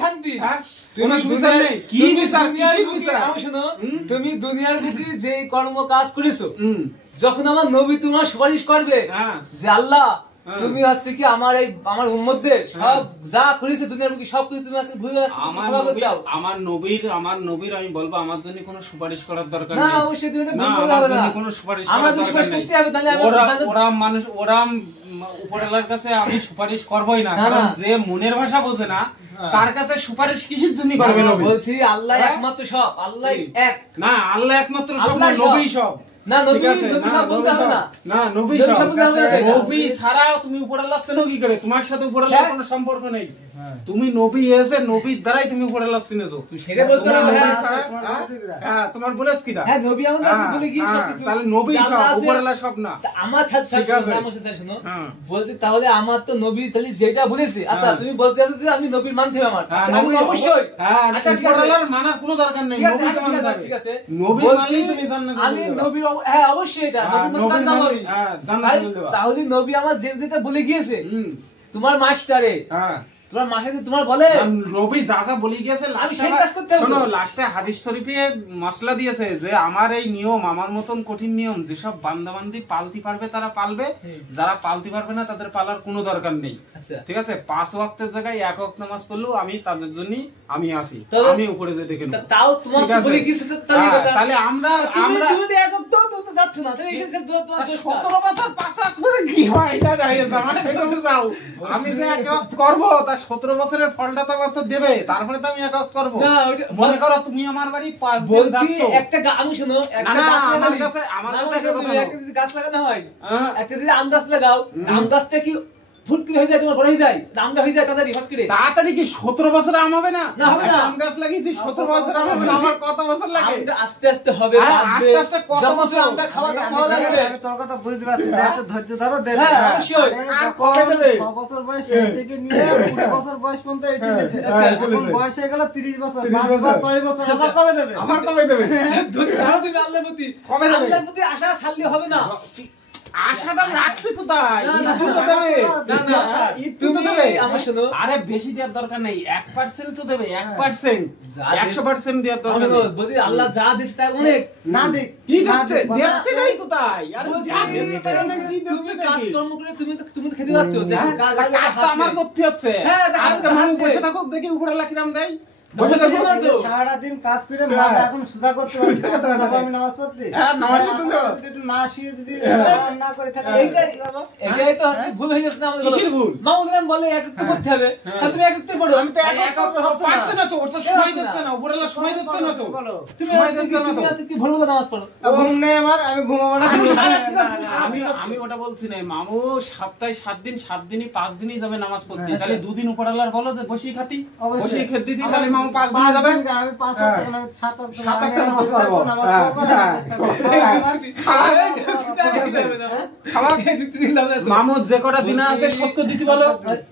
শান্তি। তুমি দুনিয়ার বুকে যে কর্ম কাজ করেছো, যখন আমার নবী তোমার সুপারিশ করবে যে আল্লাহ তুমি হচ্ছে কি আমার উম্মতদের সব যা করেছে দুনিয়ার বুকে সব কিছু তুমি আজকে ভুলে যাচ্ছ, আমার নবীর আমি বলবো আমার জন্য কোনো সুপারিশ করার দরকার নেই। না অবশ্যই তুমি এটা ভুল করতে হবে না, কোনো সুপারিশ আমরা তো সুপারিশ করতে হবে, তাহলে ওরা উপরওয়ালার কাছে আমি সুপারিশ করবই না, কারণ যে মনের ভাষা বোঝে না তার কাছে সুপারিশ কিসের জন্য করবে? বলছি আল্লাহ একমাত্র সব, আল্লাহ এক না, আল্লাহ একমাত্র সব, নবী সব না, নবী সব বলতে হবে না, না নবী সব, নবী ছাড়া তুমি উপরওয়ালার চেনো কি করে? তোমার সাথে উপরওয়ালার কোনো সম্পর্ক নেই, তুমি নবী এসে নবীর দ্বারাই তুমি উপরওয়ালার চিনেছো, সেটা বলতে হবে। হ্যাঁ তোমার বলেছ কি না? হ্যাঁ নবী আমাদের কাছে বলে কি সবকিছু, তাহলে নবী সব, উপরওয়ালা সব না। আমার সাথে শোনো, বলতে তাহলে আমার তো নবী তাহলে যেটা বলেছে, আচ্ছা তুমি বলতে চাচ্ছো যে আমি নবীর মানতে হবে, আমার আমি অবশ্যই উপরওয়ালার মানার কোনো দরকার নেই, নবী তো মানতে হবে, ঠিক আছে। নবী মানলেই তুমি জান্নাতে আমি নবী, হ্যাঁ অবশ্যই এটা নবী মানতে হবে। তাহলে নবী আমার যেটা বলে গিয়েছে, তোমার মাস্টারে তোমার মাকে যদি তোমার বলে নবী যা যা বলে গিয়েছে আমি সেই কাজ করতে হবে। শোনো, লাস্টে হাদিস শরীফে মশলা দিয়েছে যে আমার এই নিয়ম, আমার মতন কঠিন নিয়ম যেসব বান্দাবান্দি পালতে পারবে তারা পালবে, যারা পালতে পারবে না তাদের পালার কোনো দরকার নেই। আচ্ছা ঠিক আছে, 5 ওয়াক্তের জায়গায় 1 ওয়াক্ত নামাজ পড়লেও আমি তাদের জন্য আমি আসি, তবে- আমি উপরে যে দেখে নেব। তাও তোমার ঠিক আছে? বলে কিছু তো তাহলে হ্যাঁ, কথা। তাহলে আমরা তুমি আমরা যদি এক অক্ত তো যাচ্ছ না, তাহলে এই যে তোমার দোষটা। 17 বছর 5 ওয়াক্ত করে কি হয় এটা রয়েছে আমার সেটা যাও। আমি যে 1 ওয়াক্ত করব তা 17 বছরের ফলটা তো আমার তো দেবে, তারপরে তো আমি 1 ওয়াক্ত করব। না, ওইটা- মনে করো তুমি আমার বাড়ি 5 দিন বলছি যাচ্ছ, একটা আমি শোনো, একটা না, গাছ আমার লাগালি। কাছে- আমার না, কাছে শোনো, একটা তুমি কথা একটা যদি গাছ লাগানো হয়, হ্যাঁ। একটা যদি আম গাছ লাগাও, আম গাছটা কি ফুট করে হয়ে যায়, তোমার বড় হয়ে যায়, আমটা হয়ে যায় তাড়াতাড়ি হট করে। তাড়াতাড়ি কি 17 বছর আম হবে না? না, হবে না। একটা আম গাছ লাগিয়েছি 17 বছর আম হবে না, আমার কত বছর লাগে? আমটা আস্তে আস্তে হবে, হ্যাঁ, বাড়বে। আস্তে আস্তে কত যখন বছর? আমটা খাওয়া আমি- ভালো লাগবে। আমি তোর কথা বুঝতে পারছি না, একটু ধৈর্য ধরো, দেবে। হ্যাঁ, হ্যাঁ, অবশ্যই। আরে আর যখন কবে দেবে? 6 বছর বয়স সেই থেকে নিয়ে 20 বছর বয়স পর্যন্ত এই চলেছে। আচ্ছা, এখন চলেছে। বয়স হয়ে গেল 30 বছর, 30 5 বছর। বছর 10 বছর, আবার কবে দেবে? আমার কবে দেবে? ধৈর্য ধরো তুমি আল্লাহর প্রতি। কবে দেবে? আল্লাহর প্রতি আশা ছাড়লে হবে না। আশাটা রাখছে কোথায়? না, না, একটু তো দেবে। না, না, হ্যাঁ, একটু তো তুমি দেবে। আমার শোনো। আরে বেশি দেওয়ার দরকার নেই, 1% তো দেবে, 1%। যা 100% দেওয়ার দরকার আমি নেই। বলছি আল্লাহ যা দিচ্ছে তাই অনেক। না দিক, কি না দিচ্ছে? দিক, দিচ্ছে নাই কোথায়? আরে বলছি, যা দিচ্ছে তাই অনেক, কি তুমি দিচ্ছে কাজ নাকি? কর্ম করে তুমি তো খেতে পাচ্ছ। হ্যাঁ, তা কাজ তো আমার করতে হচ্ছে। হ্যাঁ, তা কাজ আজকে তো মানুষ হাতে। বসে থাকুক, দেখি উপরওয়ালা কিরাম দেয়। বসে বসে থাকুক। থাকুক। সারাটা দিন কাজ করে মাথা এখন সুজা করতে পারছি না, তো যাবো আমি নামাজ পড়তে। হ্যাঁ, নামাজ পড়তে যাবো। যদি একটু না শুয়ে যদি আরাম না করে তাহলে এইটাই- যাবো। এটাই তো হচ্ছে ভুল হয়ে যাচ্ছে না আমাদের। কিসের ভুল? মামুদরাম বলে একত্র করতে হবে, তা তুমি একত্র পড়ো। আমি তো এক এক ওয়াক্ত পারছে না তো, ওর তো সময় দিচ্ছে না, উপরওয়ালা সময় দিচ্ছে না তো। বলো। তুমি সময় দিচ্ছে না তো। তুমি আজকে কি ভোরবেলা নামাজ পড়ো? ঘুম নেই আমার, আমি ঘুমাবো না। আমি সারা রাত না, কাজ না, আমি ওটা বলছি না, মামু সপ্তাহে 7 দিন, 7 দিনই 5 দিনই যাবে নামাজ পড়তে। হ্যাঁ। তাহলে 2 দিন উপরওয়ালার বলো যে বসেই খাতি, অবশ্যই। বসেই খেতে দিতি, তাহলে মামু 5 দিন যাবে। দিন কেন, আমি 5 হ্যাঁ। ওয়াক্ত কেন, আমি 7 ওয়াক্ত 7 আমি ওয়াক্ত নামাজ বসে থাকবো, পড়বো। নামাজ হ্যাঁ, পড়বো না, হ্যাঁ। বসে থাকবো। হ্যাঁ। আমার মামুর যে কটা দিন আছে সৎকর দিতে বলো,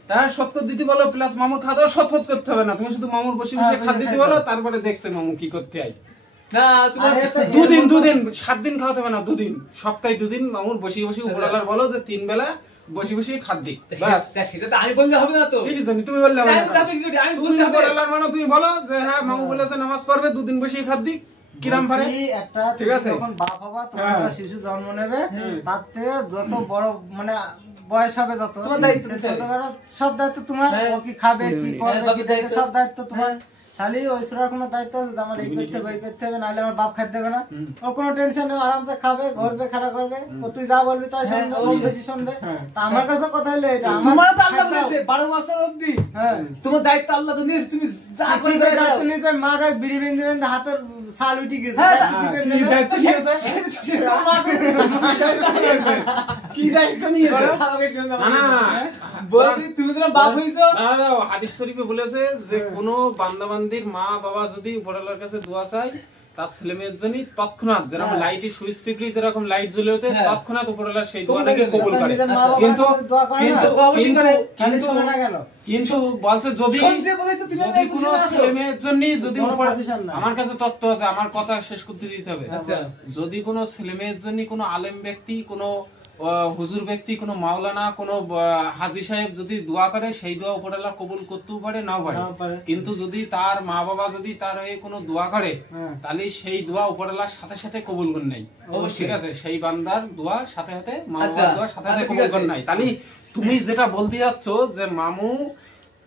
হ্যাঁ সৎকর দিতে বলো, প্লাস মামুর খাওয়া দাওয়া সৎ করতে হবে না, তুমি শুধু মামুর বসে বসে হ্যাঁ, খাদ দিতে খাইতে বলো, হবে। তারপরে দেখছে মামু কি করতে হয়। না তোমার আরে তো- 2 দিন 7 দিন খাওয়াতে হবে না, 2 দিন, সপ্তাহে 2 দিন মামুর বসে বসে উপরওয়ালার বলো যে 3 বেলা বসে বসে খাদ দি, ব্যাস। সেটা তো আমি বললে হবে না তো। এই যে তুমি বললে হবে না। আমি যাবে কি করে? আমি তুমি বললে হবে। উপরওয়ালার মানে তুমি বলো যে হ্যাঁ মামু বলেছে নামাজ পড়বে, 2 দিন বসেই খাদ দি, কিরাম পারে। বলছি, একটা ঠিক তুমি আছে। যখন বাপ হবা, তোমার হ্যাঁ। একটা শিশু জন্ম নেবে, তার থেকে যত বড় মানে বয়স হবে যত, তোমার দায়িত্ব সে দিতে হবে। ছোটবেলা সব দায়িত্ব তোমার। হ্যাঁ। ও কি খাবে, কি হ্যাঁ, করবে, কি বাপের দেখবে, দায়িত্ব। সব দায়িত্ব তোমার। খালি ওই ছোড়ার কোনো দায়িত্ব আছে যে আমার এই করতে হবে, এই করতে হবে, নাহলে আমার বাপ খাইতে দেবে না। ওর কোনো টেনশন নেই, আরামসে খাবে, ঘুরবে, খেলা করবে। ও তুই যা বলবি তাই শুনবে, কম বেশি শুনবে। তা আমার কাছে কথা হলো এটা, আমার তোমার তো আল্লাহ খাইতে হবে। বলেছে 12 বছর অবধি হ্যাঁ। তোমার দায়িত্ব আল্লাহ তো নিয়েছে, তুমি যা কি করে করে দায়িত্ব নিয়েছে, মা গায়ে বিড়ি বিন্দু বিন্দু হাতের ছাল উঠে গেছে। হ্যাঁ, দায়িত্ব কি করে কি নেবে? দায়িত্ব নিয়েছে? কি দায়িত্ব নিয়েছে? না, না, বলছি তুমি তোমার বাপ হইছো। না, না, হাদিস শরীফে বলেছে যে কোনো বান্দাবান্দির মা বাবা যদি উপরওয়ালার কাছে দোয়া চায় তার ছেলে মেয়ের জন্য তৎক্ষণাৎ যেরকম লাইটের সুইচ টিপলে যেরকম লাইট জ্বলে ওঠে, হ্যাঁ। তৎক্ষণাৎ উপরওয়ালা সেই দোয়াটাকে কবুল কবুল তার করে। নিজের মা বাবা কিন্তু দোয়া করে না? কিন্তু অবশ্যই করে। খালি শোনে না কেন? কিন্তু বলছে যদি শুনছে বলেই তো তুমি যদি এই কোনো position এ আছো। ছেলে মেয়ের জন্য যদি কোনো উপরে- position না। আমার কাছে তথ্য আছে, আমার কথা শেষ করতে দিতে হবে। আচ্ছা। যদি কোনো ছেলে মেয়ের জন্য কোনো আলেম ব্যক্তি, কোনো হুজুর ব্যক্তি, কোনো মাওলানা, কোনো হাজী সাহেব যদি দোয়া করে, সেই দোয়া উপরওয়ালা কবুল করতেও পারে, নাও পারে। নাও পারে। কিন্তু যদি তার মা বাবা যদি তার হয়ে কোনো দোয়া করে, হ্যাঁ। তাহলে সেই দোয়া উপরওয়ালার সাথে সাথে কবুল করে নাই। অবশ্যই। ঠিক আছে, সেই বান্দার দোয়া সাথে সাথে মা আচ্ছা। বাবার দোয়া সাথে সাথে আচ্ছা, ঠিক কবুল আছে। করে নাই। তাহলে তুমি যেটা বলতে যাচ্ছ যে মামু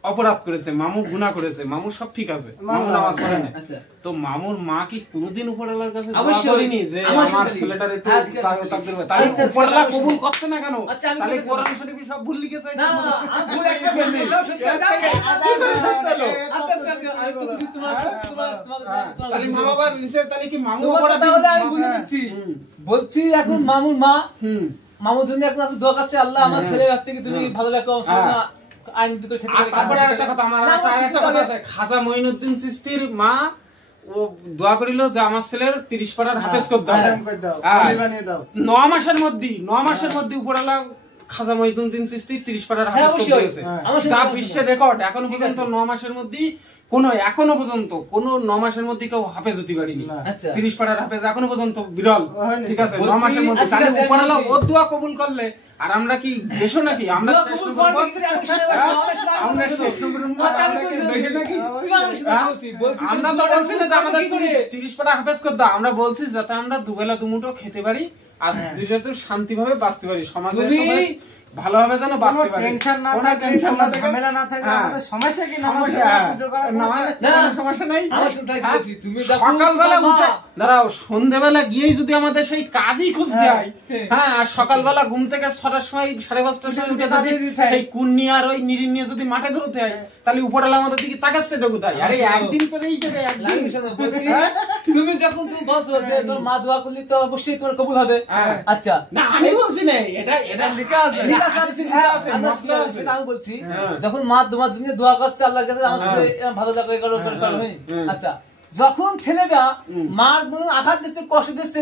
অপরাধ করেছে, মামু গুনাহ করেছে, মামু সব ঠিক আছে, মামু নামাজ পড়ে না, আচ্ছা। তো মামুর মা কি কোনোদিন উপরওয়ালার কাছে দোয়া অবশ্যই। করেনি যে আমার আমার সাথে- ছেলেটার একটু হ্যাঁ, ঠিক আছে, তাকদীর ঠিক আছে। দেবে? তাহলে আচ্ছা, উপরওয়ালা আচ্ছা, কবুল আচ্ছা। করছে না কেন? আচ্ছা, আমি তাহলে কিছু- কোরআন শরীফে সব ভুল লিখেছে। না, না, না, আমি ভুল একটা বলছি, সব সত্যি আছে। কি করে সত্য হলো? আচ্ছা, আচ্ছা, আচ্ছা, আমি তো তুমি তোমার- তাহলে মা বাবার নিচে তাহলে কি মামু তোমার অপরাধী? কথা বলে আমি বুঝে দিচ্ছি। বলছি এখন মামুর মা, হুম। মামুর জন্য এখন আপনি দোয়া করছে, আল্লাহ আমার ছেলের কাছ থেকে তুমি ভালো রাখো, হ্যাঁ। আইন দুটো খেতে আর পারে। তারপরে আরেকটা কথা, আমার না, আমার আরেকটা কথা আছে। খাজা মঈনুদ্দিন চিশতির মা ও দোয়া করিল যে আমার ছেলের 30 পারার হাফেজ করে দাও। আরাম করে দাও, হ্যাঁ। পানি বানিয়ে দাও। 9 মাসের মধ্যে উপরওয়ালা খাজা মঈনুদ্দিন চিশতি 30 পারার হ্যাঁ, হাদিস অবশ্যই। দিয়েছে, আমার সাথে যা একমত। বিশ্বের রেকর্ড। এখনো ঠিক পর্যন্ত আছে। 9 মাসের মধ্যে এখনো পর্যন্ত কোন 9 মাসের মধ্যে কেউ হাফেজ হতে পারেনি। আচ্ছা। 30 পারার হাফেজ এখনো পর্যন্ত বিরল। হয়নি। ঠিক আছে, 9 বলছি, মাসের মধ্যে আচ্ছা, তাহলে আচ্ছা, উপরওয়ালা বলছি। ওর দোয়া কবুল করলে আর আমরা কি দেশও নাকি? আমরা দোয়া শেষ কবুল নম্বর করবে কি করে? আমি শুনে হ্যাঁ? বলছি, আমরা শেষ নম্বর আচ্ছা, আমি আমরা কি বলছি, দেশে নাকি? তুমি আমি শুনে হ্যাঁ? বলছি, আমরা তো তুমি বলছি না যে আমাদের কি করে? 30 পারা হাফেজ করে দাও। আমরা বলছি যাতে আমরা দুবেলা দুমুঠো খেতে পারি আর দুইটাতে শান্তিভাবে বাঁচতে পারি, সমাজে তুমি- একটু বেশ ভালোভাবে যেন বাঁচতে পারি। টেনশন না কোনো থাকে, টেনশন কোনো না থাকে। ঝামেলা না থাকে, হ্যাঁ। আমাদের সমস্যা কি? নামাজ সমস্যা, পড়া, পুজো করা, কোনো নামাজ- সমস্যা না, কোনো সমস্যা নাই। আমার সাথে তাই হ্যাঁ? বলছি, তুমি যখন সকালবেলা বাবা- উঠে দাঁড়াও, সন্ধ্যেবেলা গিয়েই যদি আমাদের সেই কাজই খুঁজতে হয়, হ্যাঁ, আর সকালবেলা ঘুম থেকে 6টার সময় 5:30টার সময় উঠে দাঁড়িয়ে যদি দিতে হয়। সেই কুন্নি আর ওই নিরিন নিয়ে যদি মাঠে ধরতে হয়, তাহলে উপরওয়ালা আমাদের দিকে তাকাচ্ছে এটা কোথায়? আরে একদিন করে এই দেবে, একদিন। লাগে শোনো, বলছি, হ্যাঁ? তুমি যখন তুমি বলছো যে তোমার মা দোয়া করলে তো অবশ্যই তোমার কবুল হবে। হ্যাঁ। আচ্ছা, না, আমি বলছি না, এটা লেখা আছে। ঠিক আছে, আমি হাদিসে হ্যাঁ, লেখা আছে, আমরা মসলা আছে। সেটা আমি বলছি, হ্যাঁ। যখন মা তোমার জন্য দোয়া করছে আল্লাহর কাছে আমার হ্যাঁ। সাথে এরকম ভালো লাগবে করো করো হ্যাঁ, হ্যাঁ। হ্যাঁ। আচ্ছা, যখন ছেলেটা মার আঘাত দিচ্ছে, কষ্ট দিচ্ছে,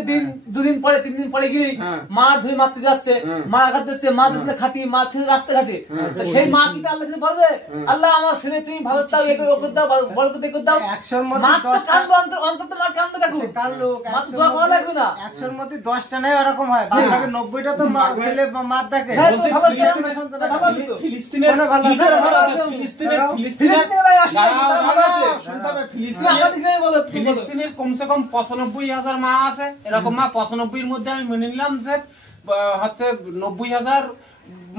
দুদিন পরে 3 দিন পরে গেলেই হ্যাঁ। মার ধরে মারতে যাচ্ছে, হ্যাঁ। মা আঘাত দিচ্ছে, মা দিচ্ছে খাতি, মা ছেলে রাস্তাঘাটে, তো সেই মা কি আল্লাহ কাছে বলবে আল্লাহ আমার ছেলে তুমি ভালো চাও, এ করে দাও, বড় করতে করে দাও? 100-র মধ্যে মা তো 10টা কাঁদবে, অন্তত মার কাঁদবে, দেখো কার লোক, মা তো দোয়া করা লাগবে না। 100-র মধ্যে 10টা নেই, ওরকম হয়। বাদ বাকি 90টা তো ছেলে বা মার দেখে। হ্যাঁ, তো বলছে ভালো আছে, ফিলিস্তিনের সন্তান ভালো আছে তো। ফিলিস্তিনের কোনো ভালো কি করে আছে? ভালো আছে? ভালো আছে। ফিলিস্তিনের ফিলিস্তিনের আসলে দাঁড়াও, তারা ভালো আছে। দাঁড়াও, শুনতে হবে। তুমি ফিলিস্তিনের আমাদের গ্রামে বলো, তুমি বলো। ফিলিস্তিনের কমসে কম 95,000 মা আছে। এরকম মা 95-এর মধ্যে আমি মেনে নিলাম যে হচ্ছে 90,000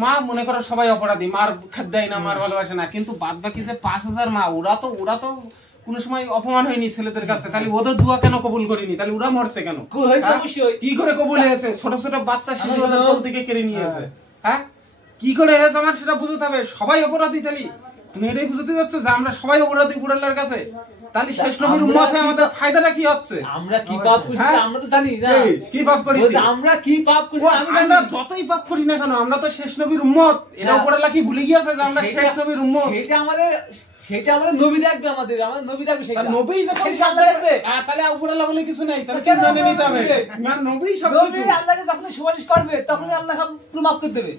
মা মনে করো সবাই অপরাধী, মার খাদ্যায় না, মার ভালোবাসে না, কিন্তু বাদ বাকি যে 5,000 মা, ওরা তো কোন সময় অপমান হয়নি ছেলেদের কাছে, তাহলে ওদের দোয়া কেন কবুল করিনি? তাহলে ওরা মরছে কেন? কবুল হয়েছে হ্যাঁ? অবশ্যই। কি করে কবুল হয়েছে? ছোট ছোট বাচ্চা শিশু আমার ওদের মনে কোল থেকে কেড়ে নিয়েছে। হ্যাঁ, কি করে হয়েছে আমার সেটা বুঝতে হবে। সবাই অপরাধী, তাহলে তুমি এটাই বুঝতে যাচ্ছ যে আমরা সবাই অপরাধী উপরওয়ালার কাছে? তাহলে শেষ নবীর উম্মত হয়ে আমাদের ফায়দাটা কি হচ্ছে? আমরা কি পাপ করছি হ্যাঁ? আমরা তো জানি না। এই, কি পাপ করেছি? বলছি, আমরা কি পাপ করছি আমি জানি। আমরা যতই পাপ করি না কেন, আমরা তো শেষ নবীর উম্মত। এটা হ্যাঁ। উপরওয়ালা কি ভুলে গিয়েছে যে আমরা সেটা- শেষ নবীর উম্মত? সেটা আমাদের নবী দেখবে, আমাদের নবী দেখবে সেটা। আর নবী যখন সেটা আল্লাহ দেখবে। তাহলে উপরওয়ালা বলে কিছু নাই, তাহলে তো কি কেন মেনে নিতে হবে? বলবে? না, নবী সব নবী কিছু। আল্লাহকে যখন সুপারিশ করবে তখন আল্লাহ সব পুরো মাফ করে দেবে।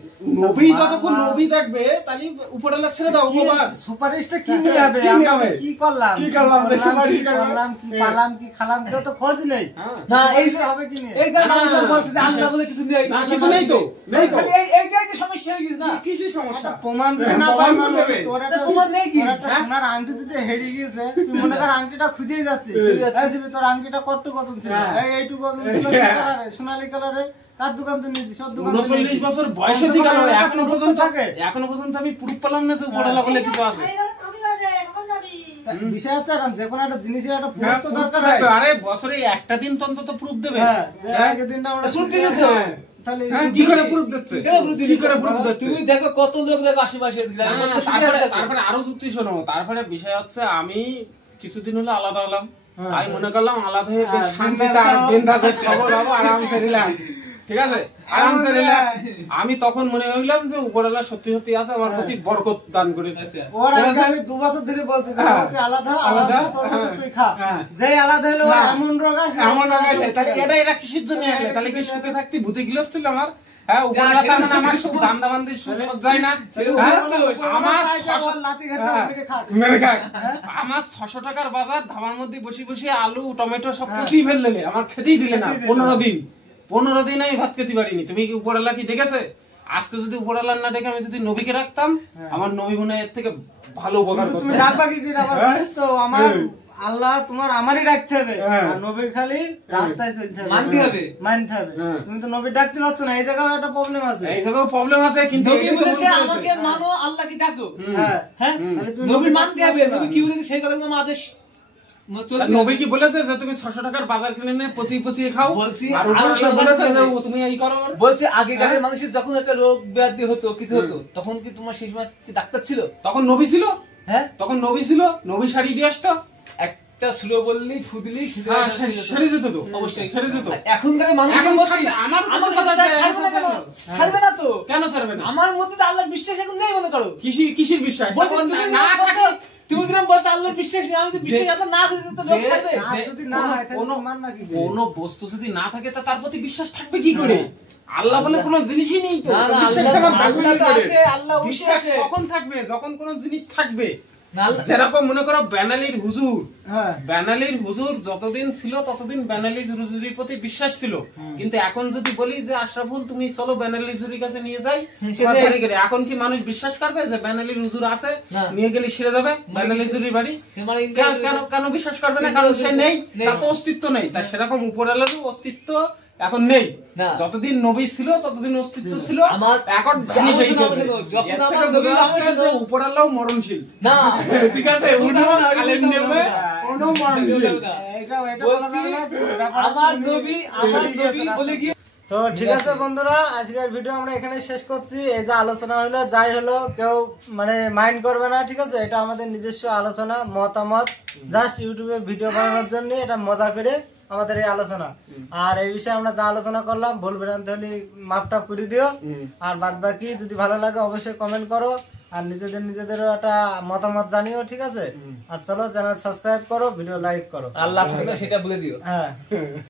নবী যতক্ষণ নবী দেখবে, তাহলে উপরওয়ালা ছেড়ে দাও বাবা। সুপারিশটা কি নিয়ে হবে? কি নিয়ে আমরা হবে? কি করলাম, কি করলাম যে সুপারিশ কি করবে? করলাম, কি পালাম, কি খালাম, কেউ তো খোঁজ নেই। হ্যাঁ। না এই সুপারিশ হবে কি নিয়ে? এই যে না, মানুষ বলছে যে আল্লাহ বলে কিছু নেই, না, কিছু নেই তো, নেই তো। খালি এইটাই যে সমস্যা হয়ে গেছে না। কিসের সমস্যা? একটা প্রমাণ যদি না প্রমাণ পায় তো মানুষ, দেবে। তোর একটা প্রমাণ নেই কি? তোর একটা সোনার আংটি যদি হেরিয়ে গিয়েছে, তুই মনে কর আংটিটা খুঁজেই যাচ্ছিস। এই শিবি, তোর আংটিটা কত ছিল? হ্যাঁ। এইটুকু কতন ছিল, কি কালারের? সোনালী কালারের। কার দোকান থেকে নিয়েছিস? সব দোকান থেকে 39 নিয়েছিস। বছর বয়সে দিকে কমসে কম একটা এখনো প্রুফ তো পর্যন্ত থাকে। এখনো পর্যন্ত আমি প্রুফ পেলাম না যে উপরওয়ালা বলে কিছু আছে। তা বিষয় হচ্ছে এরকম, যে কোনো একটা জিনিসের একটা প্রুফ হ্যাঁ, তো proof দরকার তো হয়। থাকবে। আরে বছরে একটা দিন তো অন্তত প্রুফ দেবে। হ্যাঁ, যে আগের দিনটা আমরা proof ছুটি দিয়েছে তো। আছে, তাহলে হ্যাঁ, কি করে প্রুফ দিচ্ছে? কেন proof দিলি? কি করে proof দিচ্ছে? তুমি দেখো কত লোক দেখো আশেপাশে গ্রামে, না, না, কত সুবিধা দেখো। তারপরে আরো যুক্তি শোনো। তারপরে বিষয় হচ্ছে আমি কিছুদিন হলো আলাদা হলাম। হ্যাঁ। আমি মনে করলাম আলাদা হয়ে বেশ হ্যাঁ, শান্তিতে আর বিন্দাসে খাবো দাবো, আরামসে রিল্যাক্স। ঠিক আছে, আরামসে রিল্যাক্স। আমি তখন মনে হইলাম যে উপরওয়ালা সত্যি সত্যি আছে, আমার প্রতি বরকত দান করেছে। আচ্ছা। ওর ঠিক আগে আছে? আমি 2 বছর ধরে বলছি যে হ্যাঁ। তুই আলাদা আলাদা, তোর মতো হ্যাঁ। তুই খা। হ্যাঁ। যেই আলাদা হলো ওর হ্যাঁ। এমন রোগ আসে, এমন আগে তাহলে এটা কিসের জন্য আসলে? তাহলে কি সুখে থাকতে ভূতে গিলত ছিল আমার? হ্যাঁ, উপরওয়ালা তার মানে আমার সুখ বান্দাবান্দির সুখ সজ্জায় না। হ্যাঁ? আমার লাঠি ঘাটে হ্যাঁ। মেরে খা। মেরে খাক। আমার 600 টাকার বাজার, ধাবার মধ্যে বসে বসে আলু টমেটো সব কষিয়ে ফেললে, আমার খেতেই দিলে না। 15 দিন আমি ভাত খেতে পারিনি। তুমি কি উপরওয়ালা কি দেখেছে? আজকে যদি উপরওয়ালা না ডেকে আমি যদি নবীকে রাখতাম, আমার নবী মনে হয় এর থেকে ভালো উপকার কিন্তু করতো। তুমি ডাকবা কি করে? আবার হ্যাঁ। বলিস তো আমার আল্লাহ তোমার আমারই ডাকতে হবে, হ্যাঁ। আর নবীর খালি রাস্তায় চলতে হবে, মানতে হবে। মানতে হবে। হ্যাঁ। তুমি তো নবীর ডাকতে পারছো না, এই জায়গায় একটা প্রবলেম আছে। এই জায়গায় প্রবলেম আছে, কিন্তু নবী এটাই তো বলেছে বলতে আমাকে হয়েছে। মানো, আল্লাহকে ডাকো। হ্যাঁ, হ্যাঁ, তাহলে তুমি নবী নবীর মানতে ডাকতে হবে। পারছো নবী না। কি বলেছে সেই কথা তোমার আদেশ আর নবী কি বলেছে যে তুমি 600 টাকার বাজার কিনে নিয়ে পচিয়ে খাও? বলছি, আর উপরওয়ালা আমি বলেছে যে বলছি, তুমি এই করো। বলছে আগেকার মানুষের যখন একটা রোগ ব্যাধি হতো, কিছু হতো, তখন কি তোমার সেই সময় কি ডাক্তার ছিল? তখন নবী ছিল, হ্যাঁ, তখন নবী ছিল, নবী শাড়ি দিয়ে আসতো। একটা সুরে বললি ফুদলি হ্যাঁ, সেরে যেত তো, অবশ্যই সেরে যেত। এখনকার মানুষের এখন মধ্যে ছাড়ছে, আমার আমার কথা কথা আছে, ছাড়বে না কেন? ছাড়বে না তো। কেন ছাড়বে না? আমার মধ্যে তো আল্লাহর বিশ্বাস এখন নেই মনে করো। কিসের বিশ্বাস? বলছে, তখন তুমি না যেরকম থাকলে বলছো, তুমি যেরকম বলছো আল্লাহর বিশ্বাস নেই, আমি তো বিশ্বাস আল্লাহ না করি তো লোক ছাড়বে। আর যদি না হয় তাহলে তুমি মানবা কি করে? কোন বস্তু যদি না থাকে তা তার প্রতি বিশ্বাস থাকবে কি করে? আল্লাহ বলে কোনো জিনিসই নেই তো। না, না, বিশ্বাস আল্লাহ- কেমন থাকবে আল্লাহ তো কি করে? আছে, আল্লাহ অবশ্যই বিশ্বাস আছে। কখন থাকবে? যখন কোনো জিনিস থাকবে। না, আল্লাহ- যেরকম মনে করো বেনালির হুজুর, হ্যাঁ বেনালির হুজুর যতদিন ছিল ততদিন বেনালির হুজুরের প্রতি বিশ্বাস ছিল, কিন্তু এখন যদি বলি যে আশরাফুল তুমি চলো বেনালির হুজুরের কাছে নিয়ে যাই, তোমার বাড়ি গেলে, এখন কি মানুষ বিশ্বাস করবে যে বেনালির হুজুর আছে, না। নিয়ে গেলে সেরে যাবে বেনালির হুজুরের বাড়ি? মানে কেন কেন বিশ্বাস করবে না? কারণ সে নেই, তার তো অস্তিত্ব নেই। তাই সেরকম উপরালারও অস্তিত্ব এখন নেই। না। যতদিন নবী ছিল ততদিন অস্তিত্ব ছিল, আমার- এখন ভেঙে যখন গেছে। যখন এর আমার থেকে নবী বোঝা যাচ্ছে আমার যে উপরালাও মরণশীল। না ঠিক আছে, উনিও কালের নিয়মে কোনো মরণশীল। এটা বলা যাবে না, ব্যাপার হচ্ছে আমার উনি নবী আমার এগিয়ে নবী গেছেন বলে গিয়ে তো ঠিক আছে বন্ধুরা, আজকের ভিডিও আমরা এখানে শেষ করছি। এই যে আলোচনা হলো, যাই হলো, কেউ মানে মাইন্ড করবে না, ঠিক আছে? এটা আমাদের নিজস্ব আলোচনা, মতামত, জাস্ট ইউটিউবে ভিডিও বানানোর জন্য এটা মজা করে আমাদের এই আলোচনা। আর এই বিষয়ে আমরা যা আলোচনা করলাম ভুল ভ্রান্তি হলে মাপটাপ করে দিও। আর বাদ বাকি যদি ভালো লাগে অবশ্যই কমেন্ট করো, আর নিজেদেরও একটা মতামত জানিও, ঠিক আছে? আর চলো চ্যানেল সাবস্ক্রাইব করো, ভিডিও লাইক করো। আল্লাহ সেটা বলে দিও। হ্যাঁ।